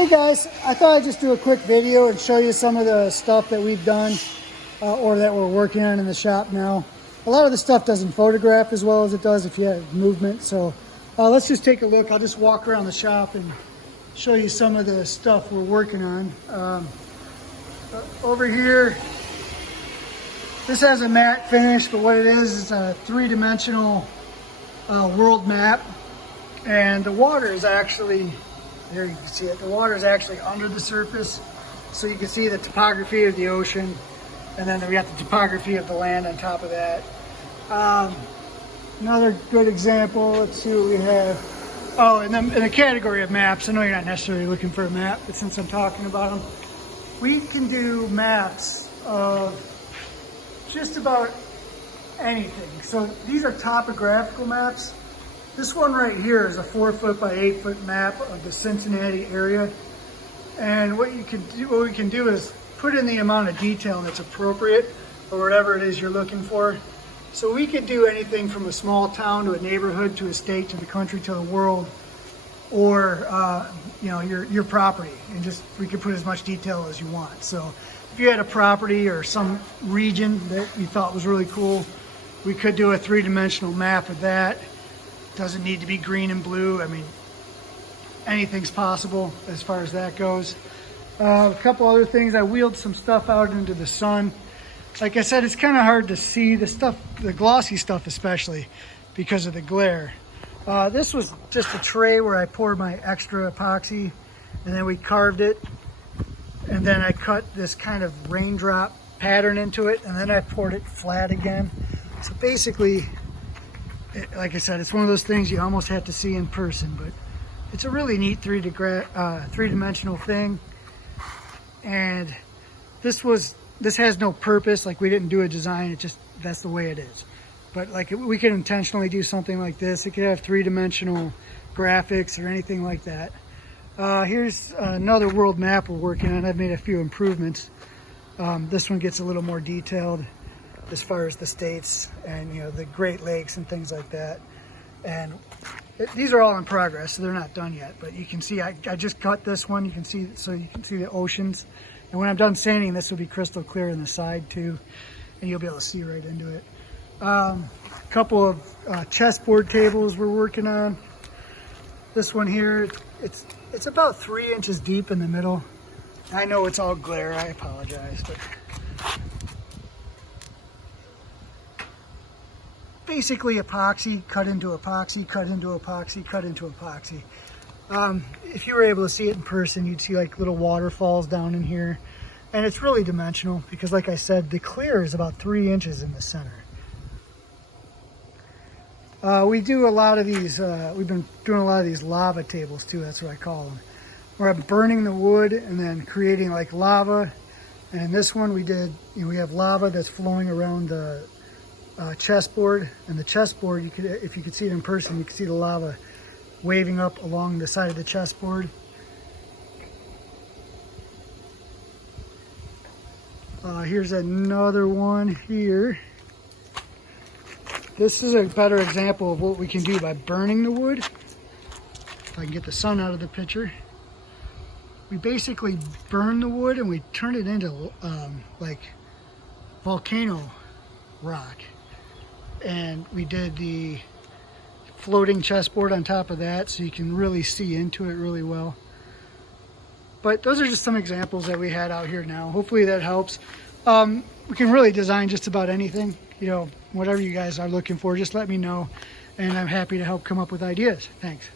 Hey guys, I thought I'd just do a quick video and show you some of the stuff that we've done or that we're working on in the shop now. A lot of the stuff doesn't photograph as well as it does if you have movement, so let's just take a look. I'll just walk around the shop and show you some of the stuff we're working on. Over here, this has a matte finish, but what it is a three-dimensional world map, and the water is actually, there you can see it, the water is actually under the surface, so you can see the topography of the ocean, and then we got the topography of the land on top of that. Another good example, let's see what we have. Oh, and then in the category of maps, I know you're not necessarily looking for a map, but since I'm talking about them, we can do maps of just about anything. So these are topographical maps. This one right here is a 4-foot by 8-foot map of the Cincinnati area. And what we can do is put in the amount of detail that's appropriate for whatever it is you're looking for. So we could do anything from a small town to a neighborhood to a state to the country to the world, or your property, and just we could put as much detail as you want. So if you had a property or some region that you thought was really cool, we could do a three-dimensional map of that. Doesn't need to be green and blue. I mean, anything's possible as far as that goes. A couple other things, I wheeled some stuff out into the sun. Like I said, it's kind of hard to see the stuff, the glossy stuff especially, because of the glare. This was just a tray where I poured my extra epoxy, and then we carved it, and then I cut this kind of raindrop pattern into it, and then I poured it flat again. So basically, like I said, it's one of those things you almost have to see in person, but it's a really neat three-dimensional thing. And this has no purpose, like we didn't do a design, that's the way it is. But like we could intentionally do something like this. It could have three-dimensional graphics or anything like that. Here's another world map we're working on. I've made a few improvements. This one gets a little more detailed as far as the states and the Great Lakes and things like that. And these are all in progress, so they're not done yet. But you can see I just cut this one. You can see the oceans. And when I'm done sanding, this will be crystal clear in the side too, and you'll be able to see right into it. A couple of chessboard tables we're working on. This one here, it's about 3 inches deep in the middle. I know it's all glare, I apologize, but basically epoxy, cut into epoxy, cut into epoxy, cut into epoxy. If you were able to see it in person, you'd see like little waterfalls down in here. And it's really dimensional because, like I said, the clear is about 3 inches in the center. We do a lot of these, we've been doing a lot of these lava tables too, that's what I call them. Where I'm burning the wood and then creating like lava. And in this one we have lava that's flowing around the chessboard, and the chessboard, if you could see it in person, you can see the lava waving up along the side of the chessboard. Here's another one here. This is a better example of what we can do by burning the wood. If I can get the sun out of the picture. We basically burn the wood and we turn it into like volcano rock. And we did the floating chessboard on top of that, so you can really see into it really well. But those are just some examples that we had out here now. Hopefully that helps. We can really design just about anything, whatever you guys are looking for, just let me know, and I'm happy to help come up with ideas. Thanks.